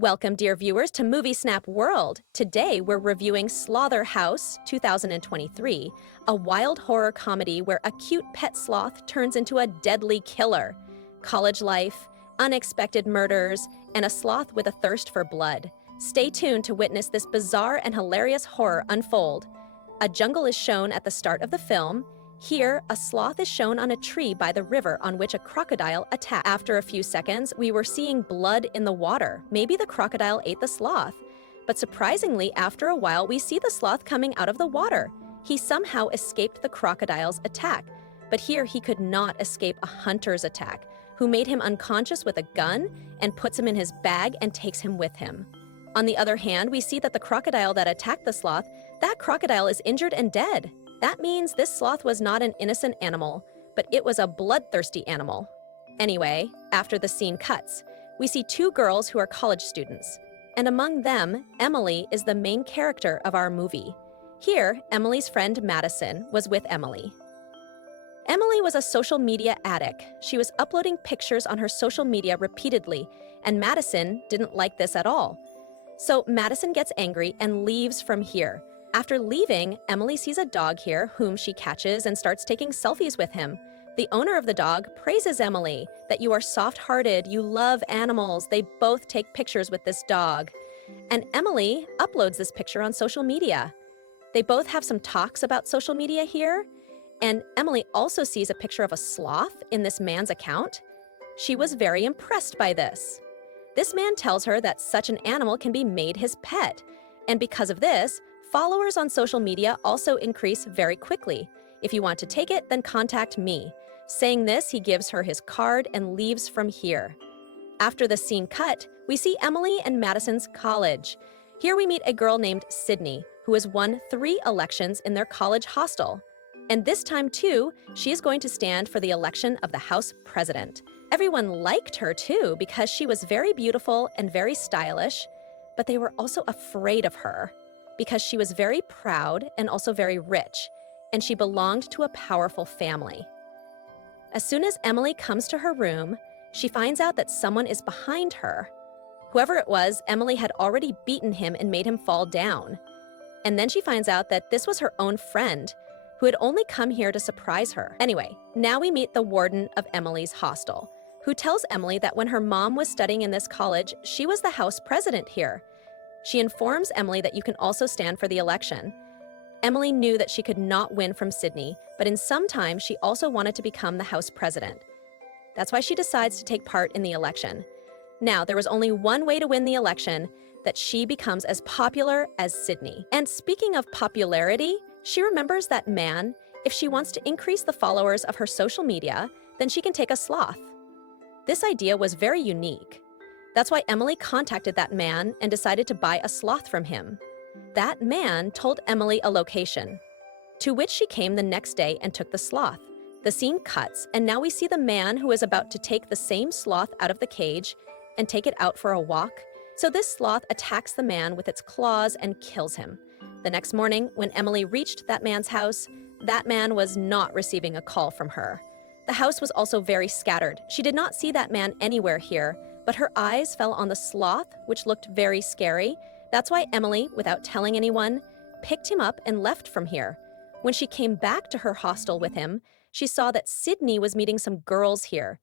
Welcome, dear viewers, to Movie Snap World. Today, we're reviewing Slaughterhouse 2023, a wild horror comedy where a cute pet sloth turns into a deadly killer. College life, unexpected murders, and a sloth with a thirst for blood. Stay tuned to witness this bizarre and hilarious horror unfold. A jungle is shown at the start of the film. Here, a sloth is shown on a tree by the river on which a crocodile attacked. After a few seconds, we were seeing blood in the water. Maybe the crocodile ate the sloth. But surprisingly, after a while, we see the sloth coming out of the water. He somehow escaped the crocodile's attack. But here, he could not escape a hunter's attack, who made him unconscious with a gun and puts him in his bag and takes him with him. On the other hand, we see that the crocodile that attacked the sloth, that crocodile is injured and dead. That means this sloth was not an innocent animal, but it was a bloodthirsty animal. Anyway, after the scene cuts, we see two girls who are college students. And among them, Emily is the main character of our movie. Here, Emily's friend Madison was with Emily. Emily was a social media addict. She was uploading pictures on her social media repeatedly, and Madison didn't like this at all. So Madison gets angry and leaves from here. After leaving, Emily sees a dog here whom she catches and starts taking selfies with him. The owner of the dog praises Emily that you are soft-hearted, you love animals. They both take pictures with this dog. And Emily uploads this picture on social media. They both have some talks about social media here. And Emily also sees a picture of a sloth in this man's account. She was very impressed by this. This man tells her that such an animal can be made his pet. And because of this, followers on social media also increase very quickly. If you want to take it, then contact me. Saying this, he gives her his card and leaves from here. After the scene cut, we see Emily and Madison's college. Here we meet a girl named Sydney, who has won 3 elections in their college hostel. And this time, too, she is going to stand for the election of the House President. Everyone liked her, too, because she was very beautiful and very stylish, but they were also afraid of her, because she was very proud and also very rich, and she belonged to a powerful family. As soon as Emily comes to her room, she finds out that someone is behind her. Whoever it was, Emily had already beaten him and made him fall down. And then she finds out that this was her own friend, who had only come here to surprise her. Anyway, now we meet the warden of Emily's hostel, who tells Emily that when her mom was studying in this college, she was the house president here. She informs Emily that you can also stand for the election. Emily knew that she could not win from Sydney, but in some time she also wanted to become the House President. That's why she decides to take part in the election. Now, there was only one way to win the election, that she becomes as popular as Sydney. And speaking of popularity, she remembers that man. If she wants to increase the followers of her social media, then she can take a sloth. This idea was very unique. That's why Emily contacted that man and decided to buy a sloth from him. That man told Emily a location, to which she came the next day and took the sloth. The scene cuts, and now we see the man who is about to take the same sloth out of the cage and take it out for a walk. So this sloth attacks the man with its claws and kills him. The next morning, when Emily reached that man's house, that man was not receiving a call from her. The house was also very scattered. She did not see that man anywhere here, but her eyes fell on the sloth, which looked very scary. That's why Emily, without telling anyone, picked him up and left from here. When she came back to her hostel with him, she saw that Sydney was meeting some girls here.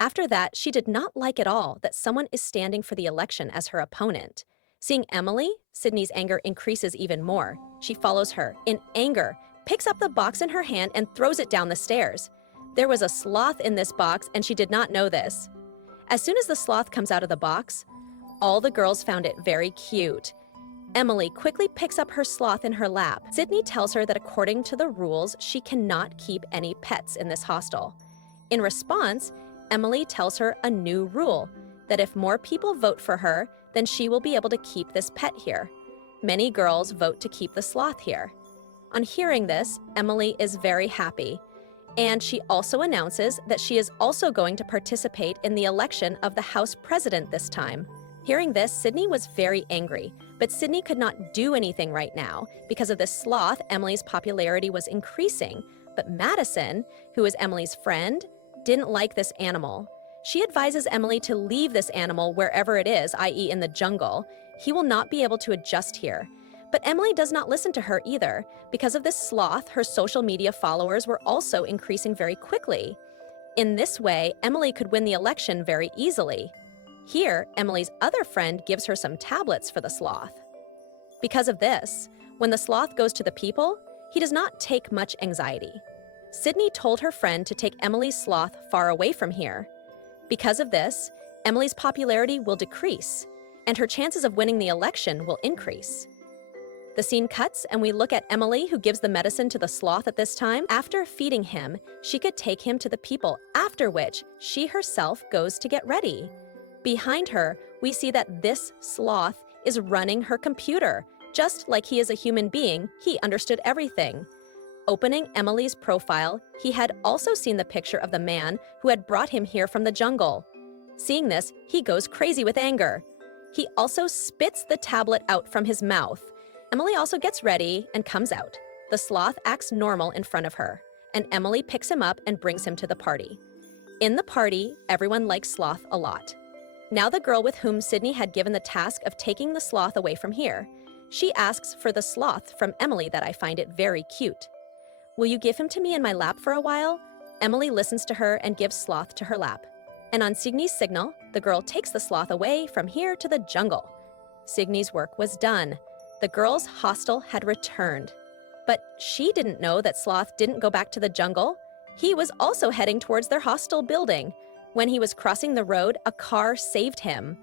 After that, she did not like at all that someone is standing for the election as her opponent. Seeing Emily, Sydney's anger increases even more. She follows her, in anger, picks up the box in her hand and throws it down the stairs. There was a sloth in this box, and she did not know this. As soon as the sloth comes out of the box, all the girls found it very cute. Emily quickly picks up her sloth in her lap. Sydney tells her that according to the rules, she cannot keep any pets in this hostel. In response, Emily tells her a new rule, that if more people vote for her, then she will be able to keep this pet here. Many girls vote to keep the sloth here. On hearing this, Emily is very happy. And she also announces that she is also going to participate in the election of the House President this time. Hearing this, Sydney was very angry, but Sydney could not do anything right now. Because of this sloth, Emily's popularity was increasing, but Madison, who is Emily's friend, didn't like this animal. She advises Emily to leave this animal wherever it is, i.e. in the jungle. He will not be able to adjust here. But Emily does not listen to her either. Because of this sloth, her social media followers were also increasing very quickly. In this way, Emily could win the election very easily. Here, Emily's other friend gives her some tablets for the sloth. Because of this, when the sloth goes to the people, he does not take much anxiety. Sydney told her friend to take Emily's sloth far away from here. Because of this, Emily's popularity will decrease, and her chances of winning the election will increase. The scene cuts and we look at Emily, who gives the medicine to the sloth at this time. After feeding him, she could take him to the people, after which she herself goes to get ready. Behind her, we see that this sloth is running her computer. Just like he is a human being, he understood everything. Opening Emily's profile, he had also seen the picture of the man who had brought him here from the jungle. Seeing this, he goes crazy with anger. He also spits the tablet out from his mouth. Emily also gets ready and comes out. The sloth acts normal in front of her, and Emily picks him up and brings him to the party. In the party, everyone likes Sloth a lot. Now the girl with whom Sydney had given the task of taking the sloth away from here. She asks for the sloth from Emily that I find it very cute. Will you give him to me in my lap for a while? Emily listens to her and gives Sloth to her lap. And on Sydney's signal, the girl takes the sloth away from here to the jungle. Sydney's work was done. The girl's hostel had returned. But she didn't know that Sloth didn't go back to the jungle. He was also heading towards their hostel building. When he was crossing the road, a car saved him.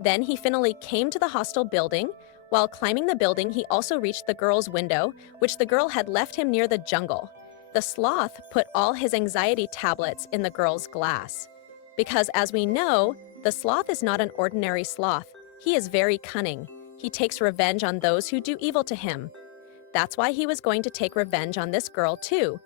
Then he finally came to the hostel building. While climbing the building, he also reached the girl's window, which the girl had left him near the jungle. The sloth put all his anxiety tablets in the girl's glass. Because as we know, the sloth is not an ordinary sloth. He is very cunning. He takes revenge on those who do evil to him. That's why he was going to take revenge on this girl too.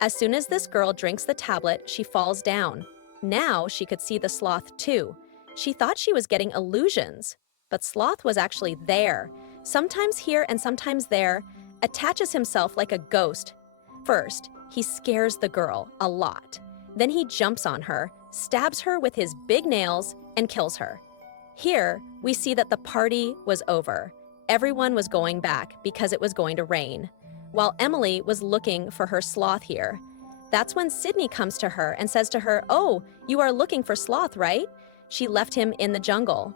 As soon as this girl drinks the tablet, she falls down. Now she could see the sloth too. She thought she was getting illusions, but Sloth was actually there, sometimes here and sometimes there, attaches himself like a ghost. First, he scares the girl a lot. Then he jumps on her, stabs her with his big nails, and kills her. Here, we see that the party was over. Everyone was going back because it was going to rain, while Emily was looking for her sloth here. That's when Sydney comes to her and says to her, "Oh, you are looking for Sloth, right?" She left him in the jungle.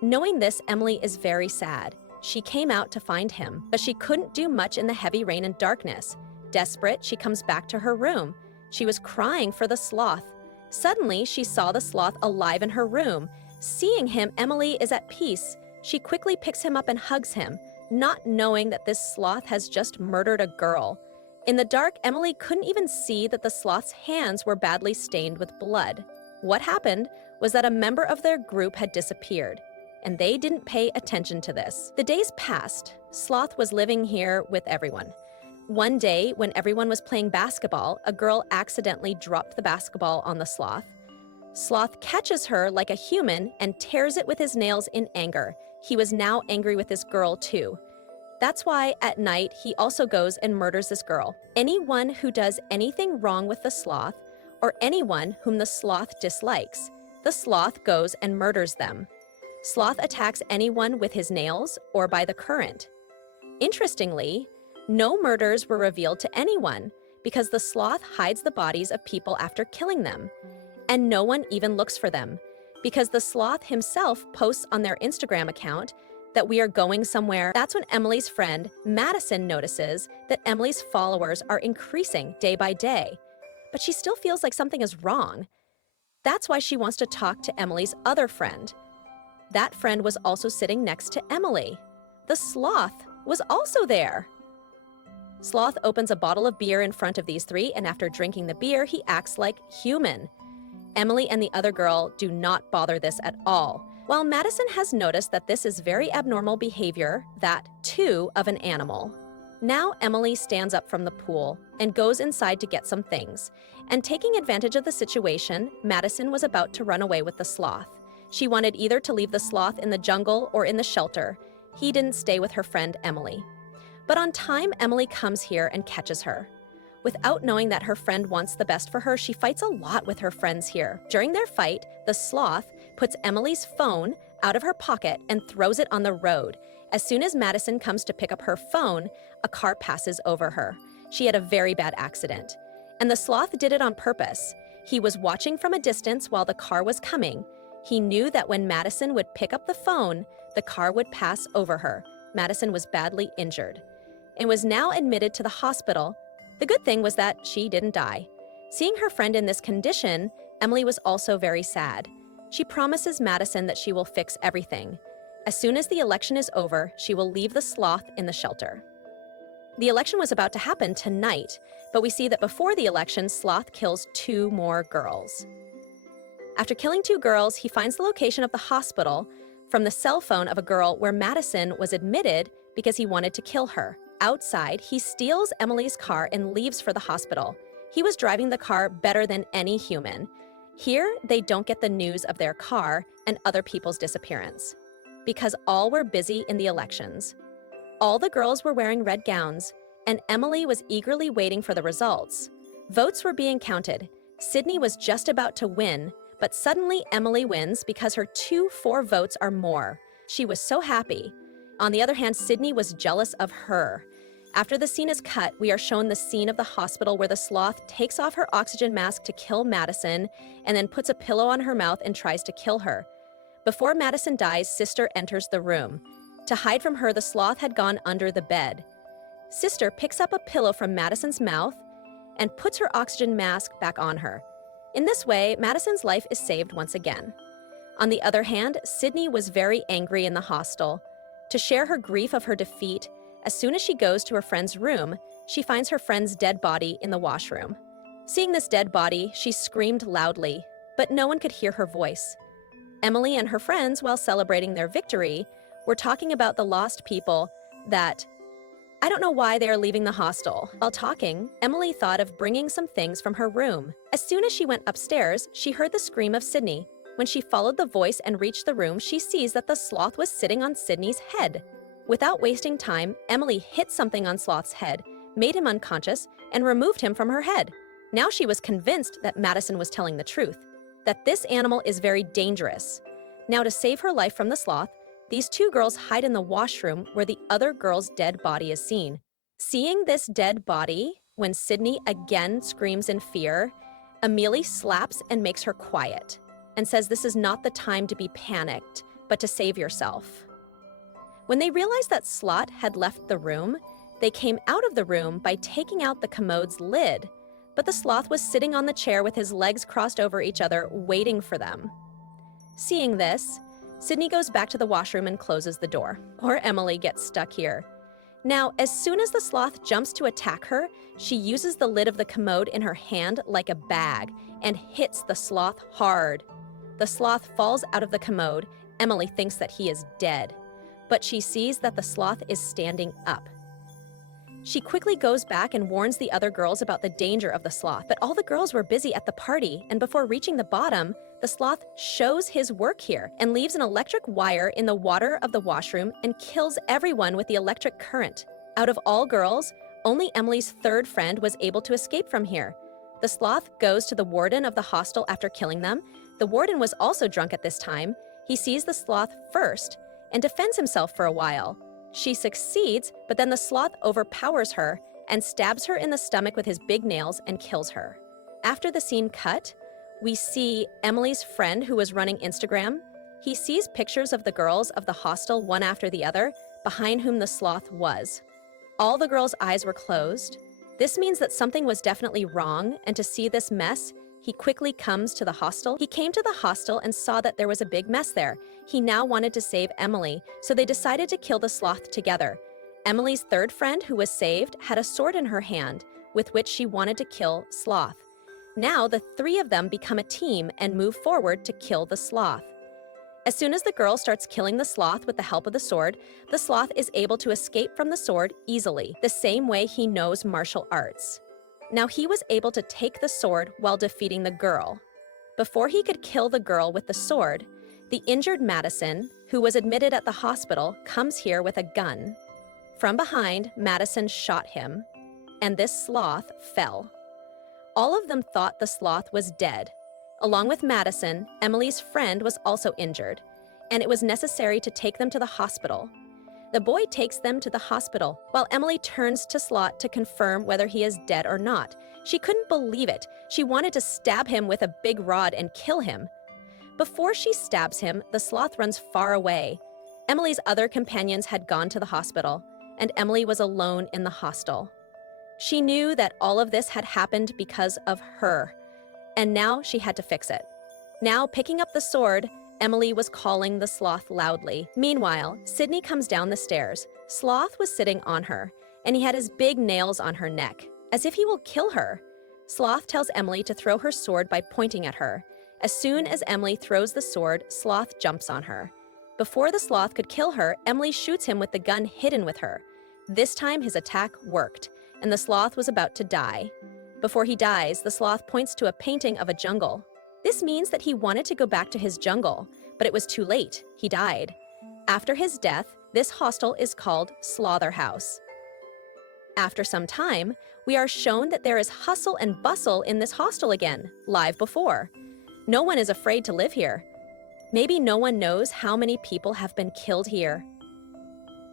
Knowing this, Emily is very sad. She came out to find him, but she couldn't do much in the heavy rain and darkness. Desperate, she comes back to her room. She was crying for the sloth. Suddenly, she saw the sloth alive in her room. Seeing him, Emily is at peace. She quickly picks him up and hugs him, not knowing that this sloth has just murdered a girl. In the dark, Emily couldn't even see that the sloth's hands were badly stained with blood. What happened was that a member of their group had disappeared, and they didn't pay attention to this. The days passed. Sloth was living here with everyone. One day, when everyone was playing basketball, a girl accidentally dropped the basketball on the sloth. Sloth catches her like a human and tears it with his nails in anger. He was now angry with this girl too. That's why at night he also goes and murders this girl. Anyone who does anything wrong with the sloth, or anyone whom the sloth dislikes, the sloth goes and murders them. Sloth attacks anyone with his nails or by the current. Interestingly, no murders were revealed to anyone because the sloth hides the bodies of people after killing them. And no one even looks for them, because the sloth himself posts on their Instagram account that we are going somewhere. That's when Emily's friend, Madison, notices that Emily's followers are increasing day by day, but she still feels like something is wrong. That's why she wants to talk to Emily's other friend. That friend was also sitting next to Emily. The sloth was also there. Sloth opens a bottle of beer in front of these three, and after drinking the beer, he acts like human. Emily and the other girl do not bother this at all. While Madison has noticed that this is very abnormal behavior, that too of an animal. Now Emily stands up from the pool and goes inside to get some things. And taking advantage of the situation, Madison was about to run away with the sloth. She wanted either to leave the sloth in the jungle or in the shelter. He didn't stay with her friend Emily. But on time, Emily comes here and catches her. Without knowing that her friend wants the best for her, she fights a lot with her friends here. During their fight, the sloth puts Emily's phone out of her pocket and throws it on the road. As soon as Madison comes to pick up her phone, a car passes over her. She had a very bad accident. And the sloth did it on purpose. He was watching from a distance while the car was coming. He knew that when Madison would pick up the phone, the car would pass over her. Madison was badly injured and was now admitted to the hospital. The good thing was that she didn't die. Seeing her friend in this condition, Emily was also very sad. She promises Madison that she will fix everything. As soon as the election is over, she will leave the sloth in the shelter. The election was about to happen tonight, but we see that before the election, Sloth kills 2 more girls. After killing 2 girls, he finds the location of the hospital from the cell phone of a girl where Madison was admitted because he wanted to kill her. Outside, he steals Emily's car and leaves for the hospital. He was driving the car better than any human. Here, they don't get the news of their car and other people's disappearance, because all were busy in the elections. All the girls were wearing red gowns, and Emily was eagerly waiting for the results. Votes were being counted. Sydney was just about to win, but suddenly Emily wins because her 2 4 votes are more. She was so happy. On the other hand, Sydney was jealous of her. After the scene is cut, we are shown the scene of the hospital where the sloth takes off her oxygen mask to kill Madison and then puts a pillow on her mouth and tries to kill her. Before Madison dies, Sister enters the room. To hide from her, the sloth had gone under the bed. Sister picks up a pillow from Madison's mouth and puts her oxygen mask back on her. In this way, Madison's life is saved once again. On the other hand, Sydney was very angry in the hostel. To share her grief of her defeat, as soon as she goes to her friend's room, she finds her friend's dead body in the washroom. Seeing this dead body, she screamed loudly, but no one could hear her voice. Emily and her friends, while celebrating their victory, were talking about the lost people that I don't know why they are leaving the hostel. While talking, Emily thought of bringing some things from her room. As soon as she went upstairs, she heard the scream of Sydney. When she followed the voice and reached the room, she sees that the sloth was sitting on Sydney's head. Without wasting time, Emily hit something on Sloth's head, made him unconscious, and removed him from her head. Now she was convinced that Madison was telling the truth, that this animal is very dangerous. Now, to save her life from the sloth, these 2 girls hide in the washroom where the other girl's dead body is seen. Seeing this dead body, when Sydney again screams in fear, Amelie slaps and makes her quiet and says this is not the time to be panicked, but to save yourself. When they realized that Sloth had left the room, they came out of the room by taking out the commode's lid, but the sloth was sitting on the chair with his legs crossed over each other, waiting for them. Seeing this, Sydney goes back to the washroom and closes the door. Poor Emily gets stuck here. Now, as soon as the sloth jumps to attack her, she uses the lid of the commode in her hand like a bag and hits the sloth hard. The sloth falls out of the commode. Emily thinks that he is dead, but she sees that the sloth is standing up. She quickly goes back and warns the other girls about the danger of the sloth, but all the girls were busy at the party, and before reaching the bottom, the sloth shows his work here and leaves an electric wire in the water of the washroom and kills everyone with the electric current. Out of all girls, only Emily's 3rd friend was able to escape from here. The sloth goes to the warden of the hostel after killing them. The warden was also drunk at this time. He sees the sloth first and defends himself for a while. She succeeds, but then the sloth overpowers her and stabs her in the stomach with his big nails and kills her. After the scene cut, we see Emily's friend who was running Instagram. He sees pictures of the girls of the hostel one after the other, behind whom the sloth was. All the girls' eyes were closed. This means that something was definitely wrong, and to see this mess, he quickly comes to the hostel. He came to the hostel and saw that there was a big mess there. He now wanted to save Emily, so they decided to kill the sloth together. Emily's 3rd friend, who was saved, had a sword in her hand, with which she wanted to kill Sloth. Now the 3 of them become a team and move forward to kill the sloth. As soon as the girl starts killing the sloth with the help of the sword, the sloth is able to escape from the sword easily, the same way he knows martial arts. Now he was able to take the sword while defeating the girl. Before he could kill the girl with the sword, the injured Madison, who was admitted at the hospital, comes here with a gun. From behind, Madison shot him. and this sloth fell. All of them thought the sloth was dead. Along with Madison, Emily's friend was also injured, and it was necessary to take them to the hospital. The boy takes them to the hospital, while Emily turns to Sloth to confirm whether he is dead or not. She couldn't believe it. She wanted to stab him with a big rod and kill him. Before she stabs him, the sloth runs far away. Emily's other companions had gone to the hospital, and Emily was alone in the hostel. She knew that all of this had happened because of her, and now she had to fix it. Now, picking up the sword, Emily was calling the sloth loudly. Meanwhile, Sydney comes down the stairs. Sloth was sitting on her, and he had his big nails on her neck, as if he will kill her. Sloth tells Emily to throw her sword by pointing at her. As soon as Emily throws the sword, Sloth jumps on her. Before the sloth could kill her, Emily shoots him with the gun hidden with her. This time his attack worked, and the sloth was about to die. Before he dies, the sloth points to a painting of a jungle. This means that he wanted to go back to his jungle, but it was too late. He died. After his death, this hostel is called Slaughter House. After some time, we are shown that there is hustle and bustle in this hostel again, live before. No one is afraid to live here. Maybe no one knows how many people have been killed here.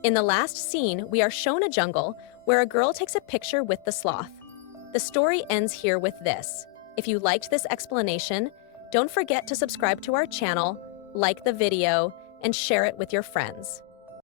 In the last scene, we are shown a jungle where a girl takes a picture with the sloth. The story ends here with this. If you liked this explanation, don't forget to subscribe to our channel, like the video, and share it with your friends.